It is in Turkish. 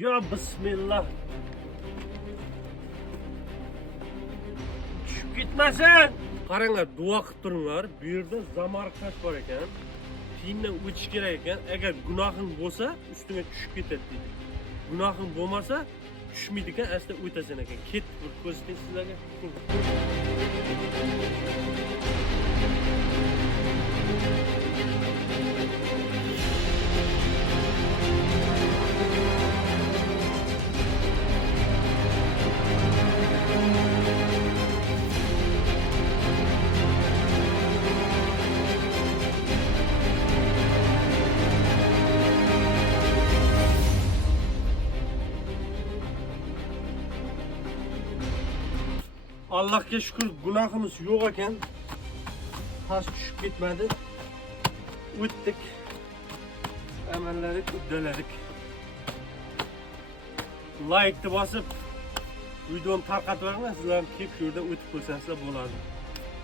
Ya bismillah. Düşüp gitmesin. Qaranglar, duo qilib turinglar. Bu yerda zamarkash bor ekan. Tiyindan o'tish kerak ekan. Agar gunohing bo'lsa, ustingga tushib ketadi deydi. Gunohing bo'lmasa, tushmaydi ekan, asli o'tasan ekan. Ket, bir ko'rsatay sizlarga. Allah'a şükür günahımız yok ekan. Taş düşüp gitmedi. O'tdik. Amallarni uddaladik. Like'ni bosib, videoni tarqatib yuboringlar. Sizlar kelib shu yerda o'tib ko'rsangizlar bo'ladi.